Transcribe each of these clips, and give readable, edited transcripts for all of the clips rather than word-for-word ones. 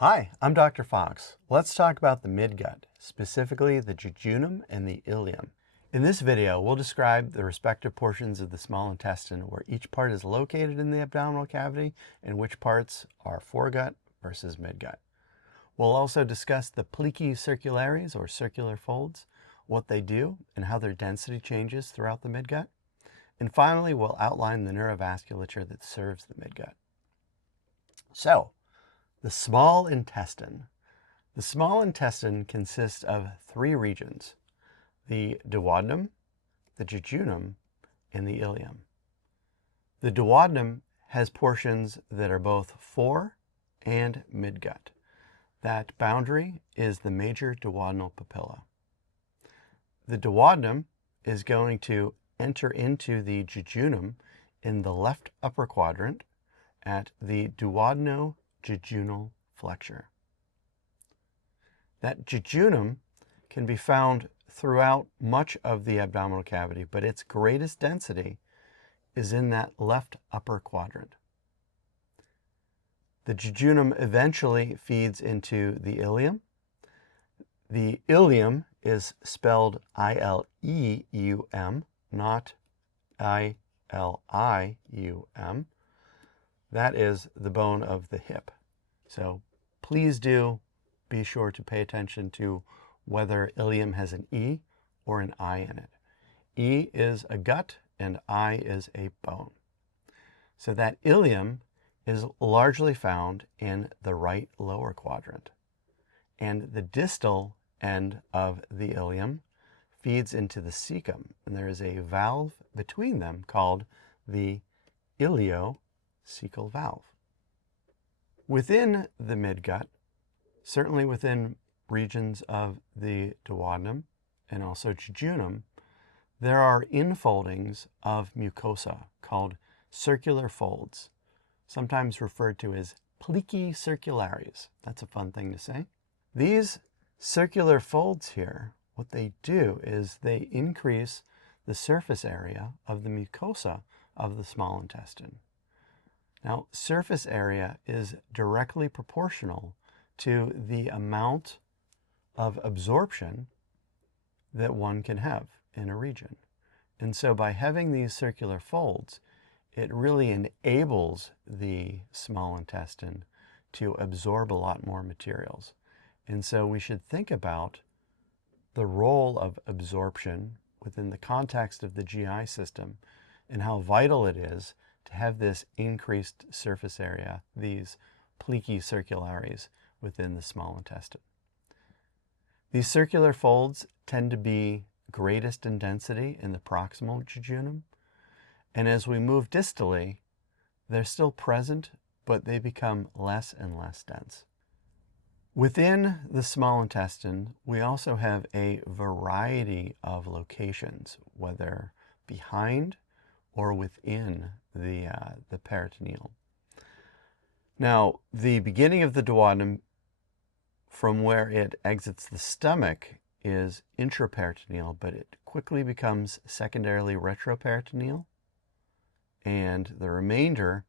Hi, I'm Dr. Fox. Let's talk about the midgut, specifically the jejunum and the ileum. In this video, we'll describe the respective portions of the small intestine where each part is located in the abdominal cavity and which parts are foregut versus midgut. We'll also discuss the plici circulares, or circular folds, what they do and how their density changes throughout the midgut. And finally, we'll outline the neurovasculature that serves the midgut. So, the small intestine. The small intestine consists of three regions: the duodenum, the jejunum, and the ileum. The duodenum has portions that are both fore and midgut. That boundary is the major duodenal papilla. The duodenum is going to enter into the jejunum in the left upper quadrant at the duodenojejunal flexure. That jejunum can be found throughout much of the abdominal cavity, but its greatest density is in that left upper quadrant. The jejunum eventually feeds into the ileum. The ileum is spelled I-L-E-U-M, not I-L-I-U-M. That is the bone of the hip. So please do be sure to pay attention to whether ileum has an E or an I in it. E is a gut and I is a bone. So that ileum is largely found in the right lower quadrant. And the distal end of the ileum feeds into the cecum. And there is a valve between them called the ileocecal valve. Within the midgut, certainly within regions of the duodenum and also jejunum, there are infoldings of mucosa called circular folds, sometimes referred to as plici circulares. That's a fun thing to say. These circular folds here, what they do is they increase the surface area of the mucosa of the small intestine. Now, surface area is directly proportional to the amount of absorption that one can have in a region. And so by having these circular folds, it really enables the small intestine to absorb a lot more materials. And so we should think about the role of absorption within the context of the GI system and how vital it is to have this increased surface area, these plici circulares, within the small intestine. These circular folds tend to be greatest in density in the proximal jejunum, and as we move distally, they're still present, but they become less and less dense. Within the small intestine, we also have a variety of locations, whether behind or within the peritoneum. Now, the beginning of the duodenum, from where it exits the stomach, is intraperitoneal, but it quickly becomes secondarily retroperitoneal, and the remainder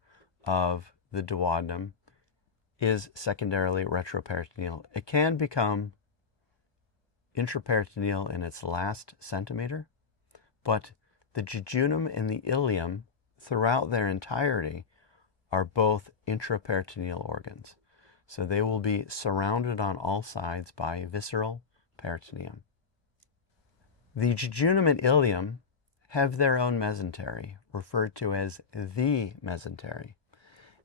of the duodenum is secondarily retroperitoneal. It can become intraperitoneal in its last centimeter, but the jejunum and the ileum, throughout their entirety, are both intraperitoneal organs. So they will be surrounded on all sides by visceral peritoneum. The jejunum and ileum have their own mesentery, referred to as the mesentery.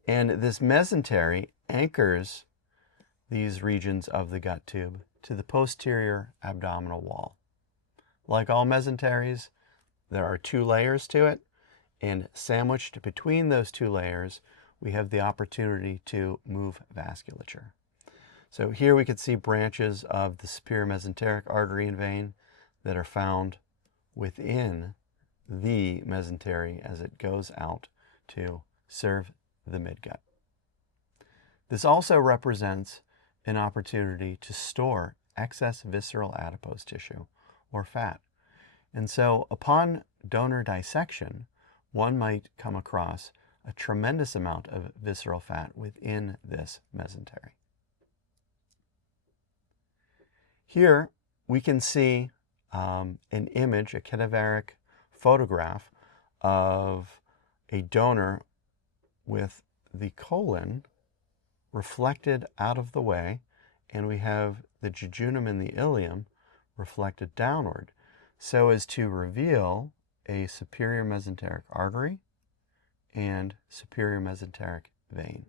And this mesentery anchors these regions of the gut tube to the posterior abdominal wall. Like all mesenteries, there are two layers to it, and sandwiched between those two layers, we have the opportunity to move vasculature. So here we could see branches of the superior mesenteric artery and vein that are found within the mesentery as it goes out to serve the midgut. This also represents an opportunity to store excess visceral adipose tissue or fat. And so upon donor dissection, one might come across a tremendous amount of visceral fat within this mesentery. Here we can see an image, a cadaveric photograph of a donor with the colon reflected out of the way, and we have the jejunum and the ileum reflected downward, so as to reveal a superior mesenteric artery and superior mesenteric vein.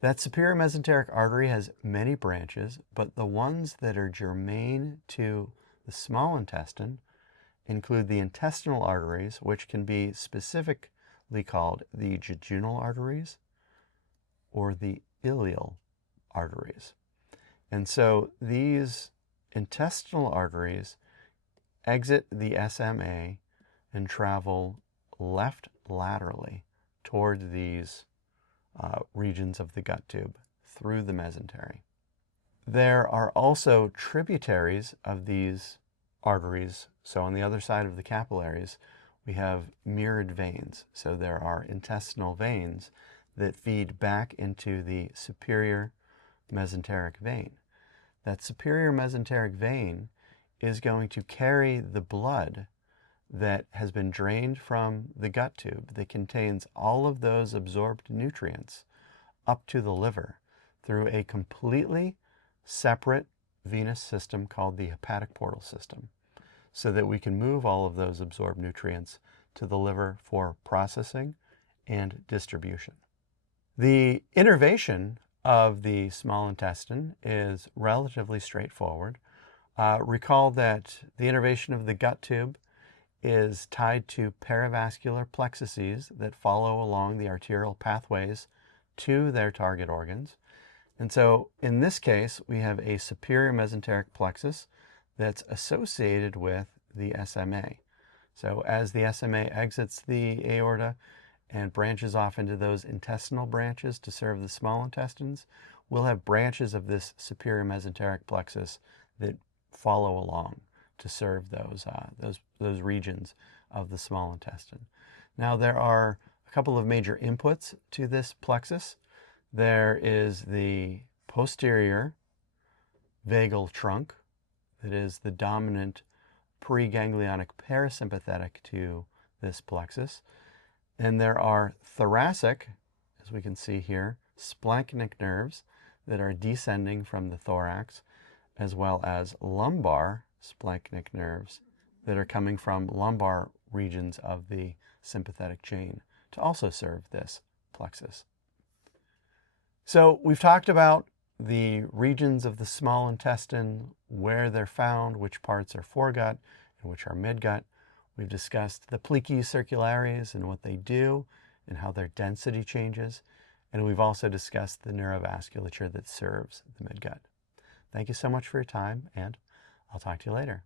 That superior mesenteric artery has many branches, but the ones that are germane to the small intestine include the intestinal arteries, which can be specifically called the jejunal arteries or the ileal arteries. And so these intestinal arteries exit the SMA and travel left laterally toward these regions of the gut tube through the mesentery. There are also tributaries of these arteries. So on the other side of the capillaries, we have mirrored veins. So there are intestinal veins that feed back into the superior mesenteric vein. That superior mesenteric vein is going to carry the blood that has been drained from the gut tube that contains all of those absorbed nutrients up to the liver through a completely separate venous system called the hepatic portal system, so that we can move all of those absorbed nutrients to the liver for processing and distribution. The innervation of the small intestine is relatively straightforward. Recall that the innervation of the gut tube is tied to perivascular plexuses that follow along the arterial pathways to their target organs. And so in this case, we have a superior mesenteric plexus that's associated with the SMA. So as the SMA exits the aorta and branches off into those intestinal branches to serve the small intestines, we'll have branches of this superior mesenteric plexus that follow along to serve those regions of the small intestine. Now there are a couple of major inputs to this plexus. There is the posterior vagal trunk that is the dominant preganglionic parasympathetic to this plexus. And there are thoracic, as we can see here, splanchnic nerves that are descending from the thorax, as well as lumbar splanchnic nerves that are coming from lumbar regions of the sympathetic chain to also serve this plexus. So we've talked about the regions of the small intestine, where they're found, which parts are foregut and which are midgut. We've discussed the plici circularis and what they do and how their density changes. And we've also discussed the neurovasculature that serves the midgut. Thank you so much for your time, and I'll talk to you later.